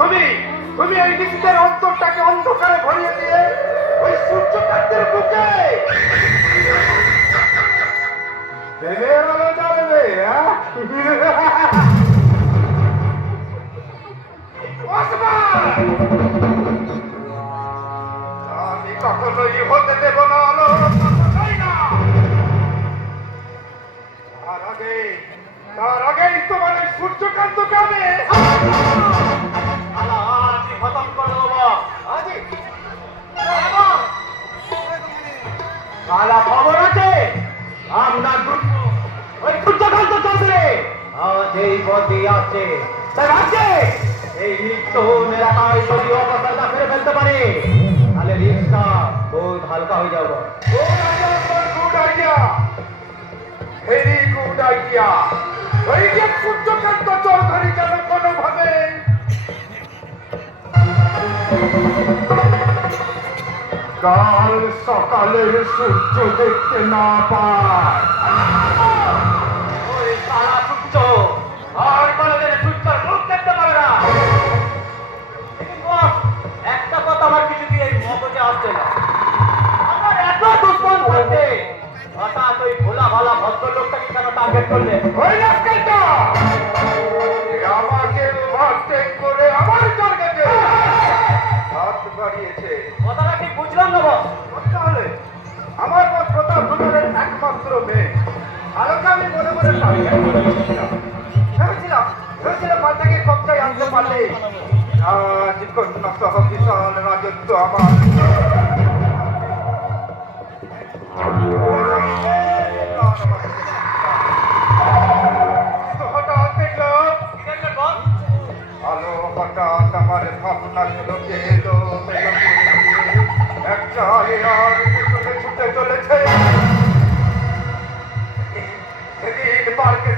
তুমি তুমি এই নিজেদের অন্তরটাকে অন্ধকারে ভরিয়ে দিয়ে ওই সূর্যকান্তের বুকে প্রেমের আলো জ্বালবে, হ্যাঁ? আমি কখনোই হতে দেব না আলো, কখনোই না। তার আগেই তোমার এই সূর্যকান্তকে আমি আজই খতম করে দেবো। আজই খবর আছে আমরা ওই সূর্যকান্ত চলছে আজ এই পথে আসছে। তাই ভাবছে এই নিত্যহীন এলাকায় যদি অবস্থাটা ফেলে ফেলতে পারে তাহলে রিক্সা বহুত হালকা হয়ে যাবো। Good idea, very good idea. ওই যে সূর্যকান্ত চৌধুরী যেন কোনোভাবে কাল সকালের সূর্য দেখতে না পায়। ওই সারা সূর্য আর কোনোদিন সূর্যের মুখ দেখতে পাবে না। একটা কথা আমার কিছুতেই এই মগজে আসছে না। আমার এত দুশ্মন থাকতে হঠাৎ ওই ভোলা ভালা ভদ্রলোকটাকে কেন টার্গেট করলে? ওই রাস্তাটা আমাকে ওভারটেক করে আমার টার্গেটে হাত বাড়িয়েছে। কথাটা ঠিক বুঝলাম না বস। তাহলে আমার বস প্রতাপ হোটেলের একমাত্র মেয়ে আলোকে আমি মনে মনে ভেবেছিলাম মালটাকে কবজায় আনতে পারলে আজ কন্যা সহ বিশাল রাজত্ব আমার। হঠাৎ দেখলাম আলো হঠাৎ আমার ভাবনা গুলোকে এলো একটা আর পিছনে ছুটে চলেছে। সেদিন পার্কে